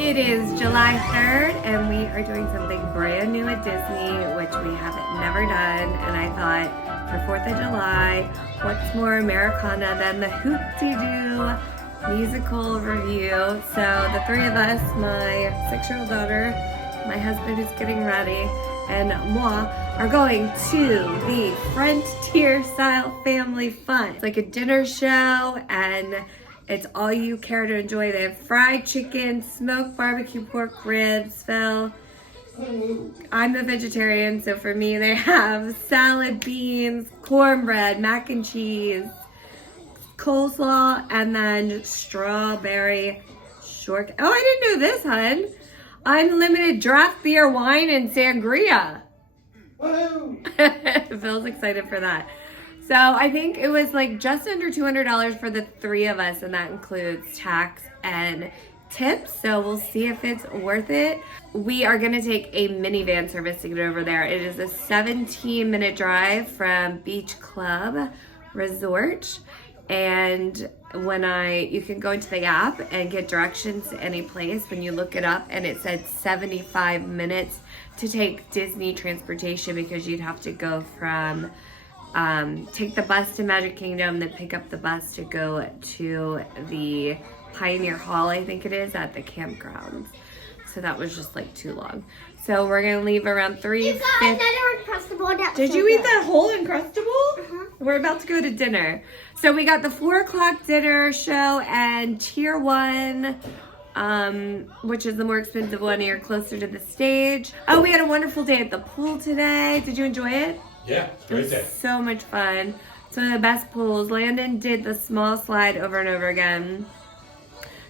It is July 3rd and we are doing something brand new at Disney, which we have never done. And I thought for 4th of July, what's more Americana than the Hoop-Dee-Doo musical review? So the three of us, my 6-year-old daughter, my husband who's getting ready, and moi are going to the Frontier Style Family Fun. It's like a dinner show and it's all you care to enjoy. They have fried chicken, smoked barbecue pork ribs, Phil. I'm a vegetarian, so for me they have salad, beans, cornbread, mac and cheese, coleslaw, and then strawberry shortcake. Oh, I didn't know this, hun. Unlimited draft beer, wine, and sangria. Woo! Phil's excited for that. So I think it was like just under $200 for the three of us, and that includes tax and tips. So we'll see if it's worth it. We are gonna take a minivan service to get over there. It is a 17-minute drive from Beach Club Resort. And you can go into the app and get directions to any place. When you look it up, and it said 75 minutes to take Disney transportation, because you'd have to go from take the bus to Magic Kingdom, then pick up the bus to go to the Pioneer Hall, I think it is, at the campground. So that was just like too long. So we're gonna leave around 3:50. You got another Uncrustable. Did you eat that whole Uncrustable? Uh-huh. We're about to go to dinner. So we got the 4 o'clock dinner show and Tier 1, which is the more expensive one. You're closer to the stage. Oh, we had a wonderful day at the pool today. Did you enjoy it? Yeah, great day. So much fun. Some of the best pools. Landon did the small slide over and over again.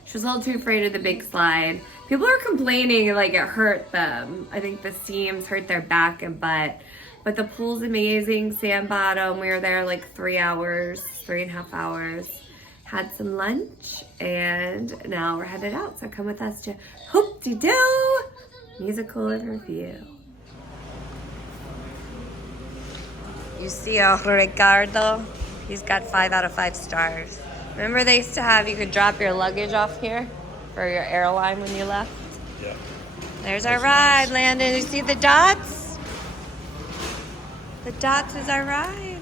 She was a little too afraid of the big slide. People are complaining like it hurt them. I think the seams hurt their back and butt. But the pool's amazing. Sand bottom. We were there like 3.5 hours. Had some lunch and now we're headed out. So come with us to Hoop-Dee-Doo musical review. You see Ricardo? He's got 5 out of 5 stars. Remember they used to have, you could drop your luggage off here for your airline when you left? Yeah. There's our ride, nice. Landon. You see the dots? The dots is our ride.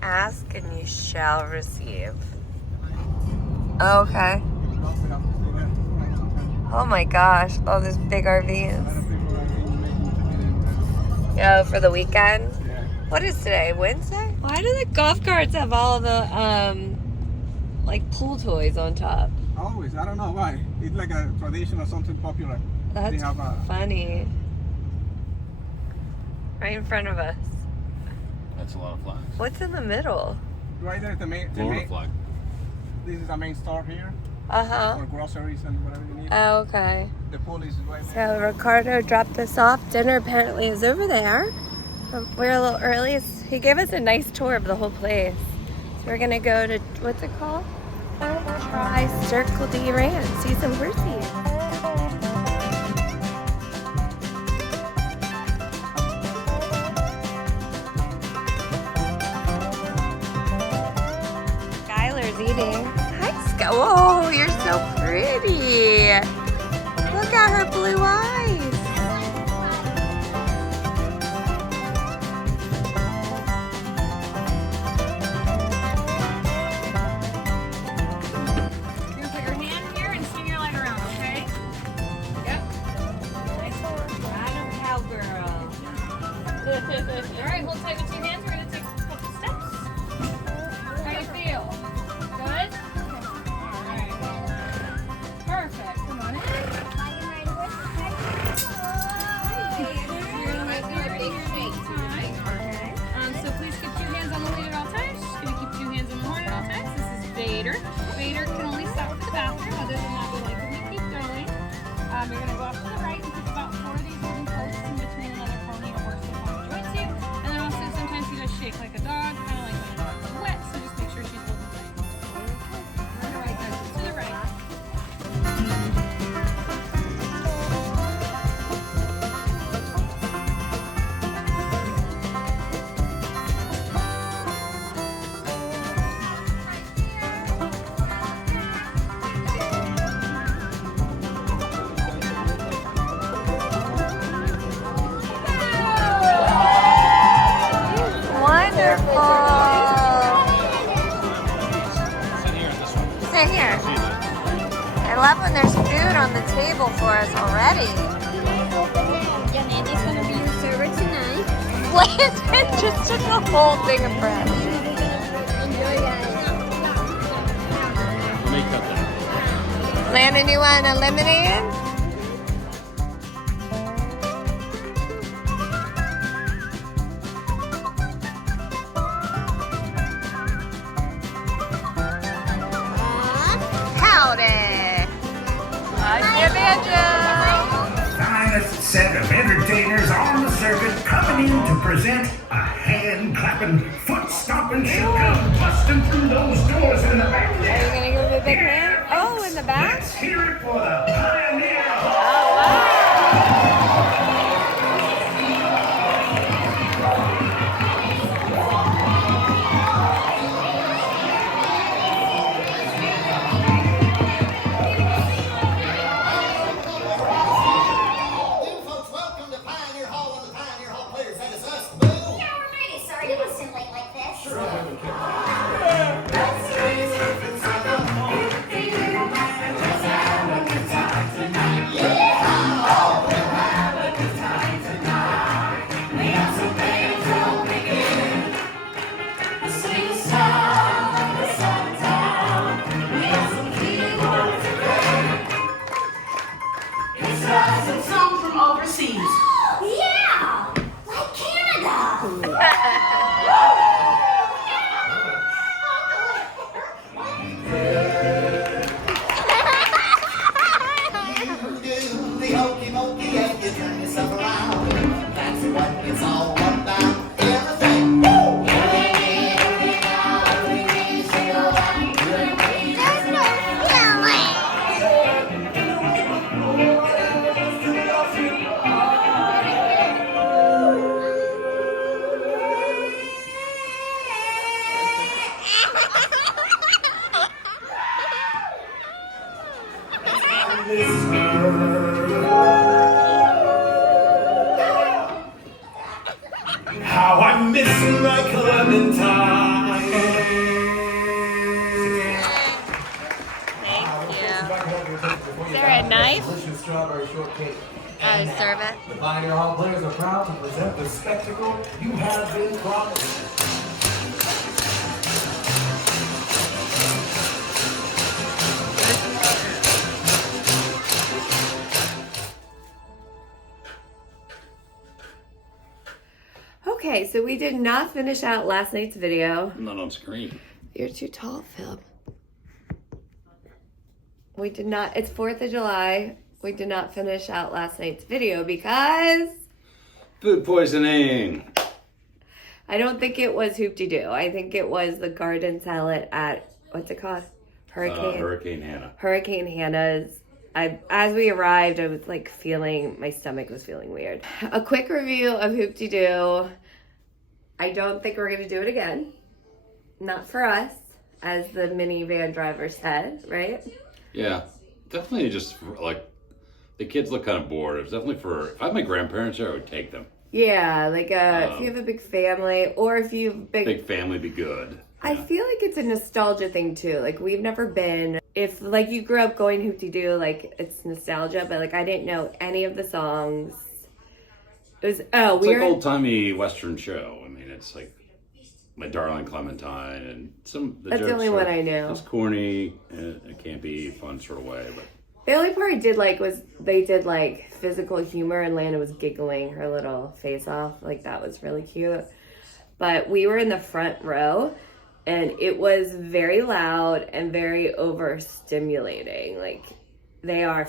Ask and you shall receive. Okay. Oh my gosh, all those big RVs. Oh, for the weekend? Yeah. What is today, Wednesday? Why do the golf carts have all the, like pool toys on top? Always, I don't know why. It's like a tradition or something popular. That's funny. Right in front of us. That's a lot of flags. What's in the middle? Right there, the main flag. This is our main store here. Uh-huh. For groceries and whatever you need. Oh, okay. The pool is right there. So Ricardo dropped us off. Dinner apparently is over there. We're a little early. He gave us a nice tour of the whole place. So we're gonna go to, what's it called? Try Circle D Ranch. See some horses. Eating. Hi, Sky. Oh, you're so pretty. Look at her blue eyes. You're gonna put your hand here and swing your leg around, okay? Yep. Nice work. Adam cowgirl. All right, hold tight with 2 hands. We're gonna take a couple steps. How do you feel? Good? Alright. Perfect. Come on in. You're gonna do a big shake. So please keep 2 hands on the lead at all times. Just gonna keep 2 hands on the horn at all times. This is Vader. Vader can only stop for the bathroom. Other than that, we like when you keep going. You're gonna go off to the right and pick about 4 of these wooden posts in between another pony or horse that wants to join you. And then also sometimes you just shake like a dog, kind of like when a dog's wet. So just make sure she's holding tight. To the right, guys. To the right. love when there's food on the table for us already. Yeah, Mandy's gonna be your server tonight. Landon just took a whole thing of bread. Enjoy, guys. Make up that. Landon, you want a lemonade? Howdy! Hi, Banjo! Finest set of entertainers on the circuit coming in to present a hand-clapping, foot-stomping show come busting through those doors in the back Are you there. gonna give him a big hand? Oh, in the back? Let's hear it for the Pioneer Hall. Oh, wow! You folks, welcome to Pioneer Hall and the Pioneer Hall players. That is us, Boo. Yeah, we're really sorry to bust in late like this. Some songs from overseas. Yeah! Like Canada! Do the hokey mokey and you turn yourself around. That's what it's all about. Everything. There's no feeling! How I miss my Clementine. Is there a knife? Delicious strawberry shortcake. Serve it. The Pioneer Hall players are proud to present the spectacle you have been promised. Okay, so we did not finish out last night's video. Not on screen. You're too tall, Phil. We did not, it's 4th of July. We did not finish out last night's video because Food poisoning. I don't think it was Hoop-Dee-Doo. I think it was the garden salad at, what's it called? Hurricane Hannah. Hurricane Hannah's. As we arrived, I was like my stomach was feeling weird. A quick review of Hoop-Dee-Doo. I don't think we're gonna do it again. Not for us, as the minivan driver said, right? Yeah, definitely just like the kids look kind of bored. It's definitely for, if I had my grandparents here, I would take them. Yeah, like if you have a big family or if you've Big family be good. I feel like it's a nostalgia thing too. Like we've never been, if like you grew up going Hoop-Dee-Doo, like it's nostalgia, but like I didn't know any of the songs. It was, It's like weird. old timey Western show. I mean, it's like My Darling Clementine and That's the only one I knew. It's corny, and it can't be fun sort of way, but The only part I did like was they did like physical humor and Lana was giggling her little face off. Like that was really cute. But we were in the front row and it was very loud and very overstimulating. Like they are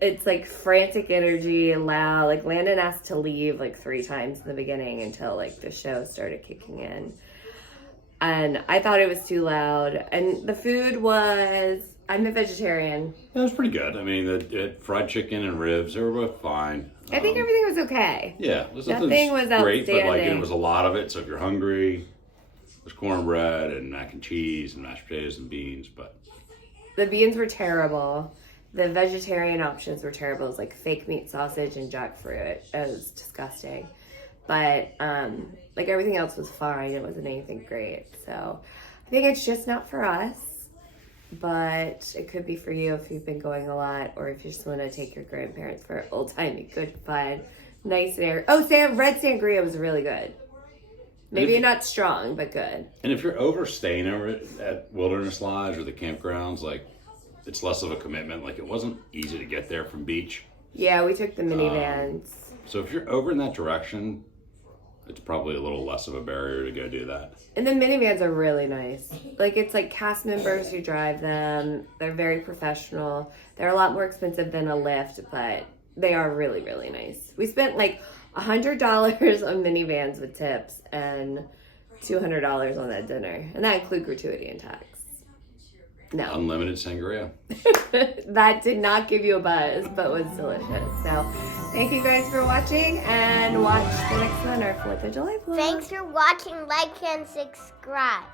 it's like frantic energy, loud. Like Landon asked to leave like 3 times in the beginning until like the show started kicking in. And I thought it was too loud. And the food was, I'm a vegetarian. it was pretty good. I mean, the fried chicken and ribs, they were both fine. I think everything was okay. Yeah, it was Nothing was great, but like outstanding. it was a lot of it. So if you're hungry, there's cornbread and mac and cheese and mashed potatoes and beans. But The beans were terrible. The vegetarian options were terrible. It was like fake meat sausage and jackfruit. It was disgusting. But like everything else was fine. It wasn't anything great. So I think it's just not for us. but it could be for you if you've been going a lot, or if you just want to take your grandparents for an old timey good fun. Nice there. Oh, red sangria was really good. Maybe not strong, but good. And if you're staying over at Wilderness Lodge or the campgrounds, like, it's less of a commitment. Like, it wasn't easy to get there from beach. Yeah, we took the minivans. So if you're over in that direction, it's probably a little less of a barrier to go do that. And the minivans are really nice. Like, it's like cast members who drive them. They're very professional. They're a lot more expensive than a Lyft, but they are really, really nice. We spent like $100 on minivans with tips and $200 on that dinner. And that includes gratuity and tax. No. Unlimited sangria. That did not give you a buzz, but was delicious. So, thank you guys for watching, and watch the next one, our 4th of July vlog. Thanks for watching, like, and subscribe.